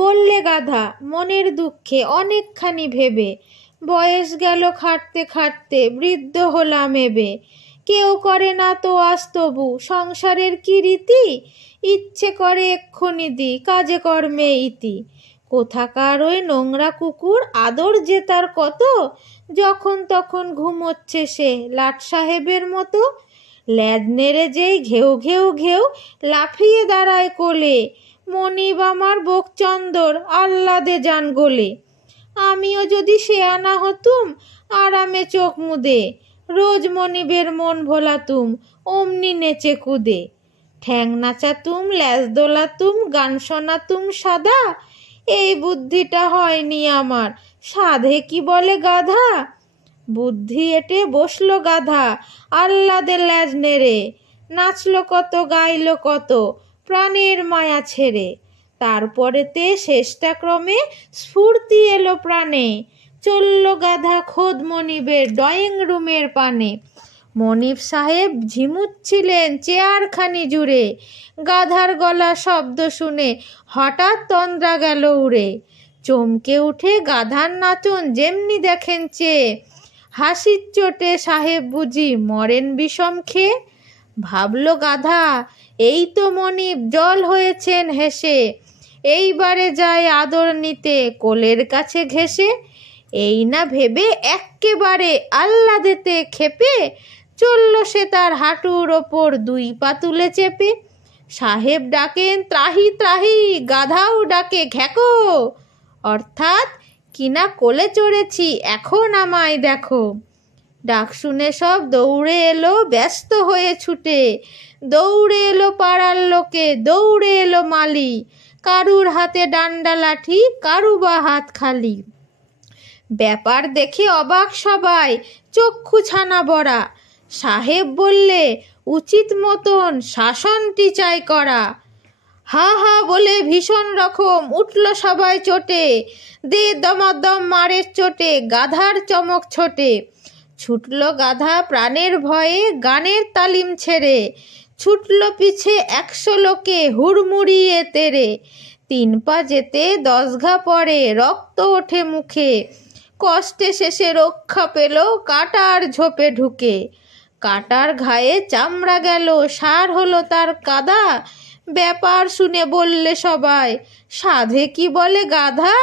বললে গাধা মনের দুঃখে অনেকখানি ভেবে, বয়স গেল খাটতে খাটতে বৃদ্ধ হলাম এবে। কেউ করে না তো আজ তবু সংসারের কি রীতি, ইচ্ছে করে এক্ষুনি দি কাজে কর্মে ইতি। কোথাকার ওই নোংরা কুকুর আদর যে তার কত, যখন তখন ঘুমোচ্ছে সে লাট সাহেবের মতো। ল্যাজ নেড়ে যেই ঘেউ ঘেউ ঘেউ লাফিয়ে দাঁড়ায় কোলে, মনিব আমার বোকচন্দর আহ্লাদে যান গলে। আমিও যদি শেয়ানা হতুম আরামে চোখ মুদে, রোজ মনিবের মন ভোলাতুম অমনি নেচে কুদে। ঠ্যাং নাচাতুম ল্যাজ দোলাতুম গান শোনাতুম সাদা, এই বুদ্ধিটা হয়নি আমার সাধে কি বলে গাধা। বুদ্ধি এঁটে বসলো গাধা আহ্লাদে ল্যাজ নেড়ে, নাচলো কত গাইলো কত প্রাণের মায়া ছেড়ে। তারপরেতে শেষটা ক্রমে স্ফূর্তি এলো প্রাণে, চলল গাধা খোদ মনিবের ড্রয়িং রুমের পানে। মনিব সাহেব ঝিমুচ্ছিলেন চেয়ারখানি জুড়ে, গাধার গলা শব্দ শুনে হঠাৎ তন্দ্রা গেল উড়ে। চমকে উঠে গাধার নাচন যেমনি দেখেন চেয়ে, হাসির চোটে সাহেব বুঝি মরেন বিষম খেয়ে। ভাবলো গাধা এই তো মনিব জল হয়েছেন হেসে, এইবারে যায় আদর নিতে কোলের কাছে ঘেঁষে। এই না ভেবে এক্কেবারে আহ্লাদেতে খেপে, চলল সে তার হাঁটুর ওপর দুই পা তুলে চেপে। সাহেব ডাকেন ত্রাহি ত্রাহি, গাধাও ডাকে ঘ্যাকো, অর্থাৎ কিনা কোলে চড়েছি এখন আমায় দেখো। ডাক শুনে সব দৌড়ে এলো ব্যস্ত হয়ে ছুটে, দৌড়ে এলো পাড়ার লোকে দৌড়ে এলো মালি, কারুর হাতে ডান্ডা লাঠি কারু বা হাত খালি। ব্যাপার দেখে অবাক সবাই চক্ষু ছানা বড়া, সাহেব বললে উচিত মতন শাসনটি চাই করা। হা হা বলে ভীষণ রকম উঠল সবাই চোটে, দে দমাদম মারের চোটে গাধার চমক ছোটে। ছুটল গাধা প্রাণের ভয়ে গানের তালিম ছেড়ে, ছুটল পিছে 100 লোকে হুড়মুড়িয়ে তেড়ে। 3 পা যেতে 10 ঘা পড়ে রক্ত ওঠে মুখে, কষ্টে শেষে রক্ষা পেল কাটার ঝোপে ঢুকে। কাটার ঘায়ে চামড়া গেল সার হলো তার কাদা, ব্যাপার শুনে বললে সবাই সাধে কি বলে গাধা।